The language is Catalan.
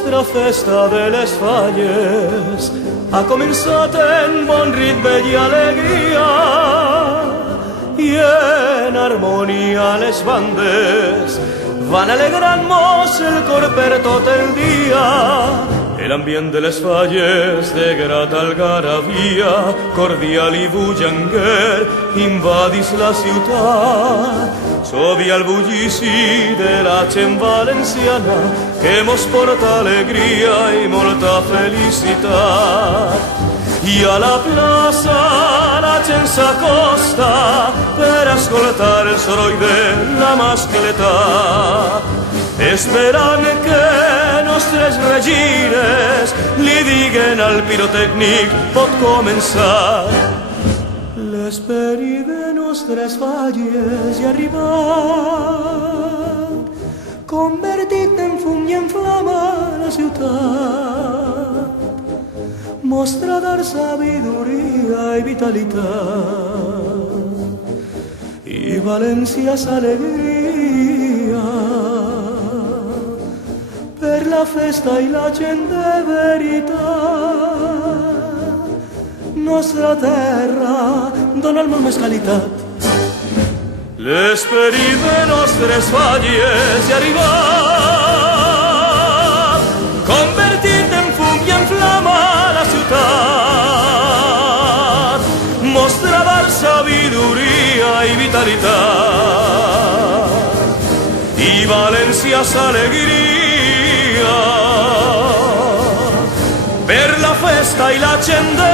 nostra festa de les falles ha començat en bon ritme i alegria, i en harmonia les bandes van alegrant-mos el cor per tot el dia. El ambient de les falles de grata algarabia, cordial i bullanguer, invadís la ciutat. S'odia el bullici de la gent valenciana que mos porta alegria i molta felicitat. I a la plaça la gent s'acosta per escoltar el soroll de la mascleta, esperant que nostres regines li diguen al pirotècnic pot començar. L'esperit de nostres falles hi ha arribat, convertit en fum i en flama la ciutat, mostra d'art, sabidoria i vitalitat, i València és alegria per la festa i la gent de veritat. Nostra terra dona al món més qualitat. L'esperit de nostres falles hi ha arribat, convertit en fum i en flama la ciutat, mostra d'art, sabidoria i vitalitat, i València és alegria per la festa i la gent de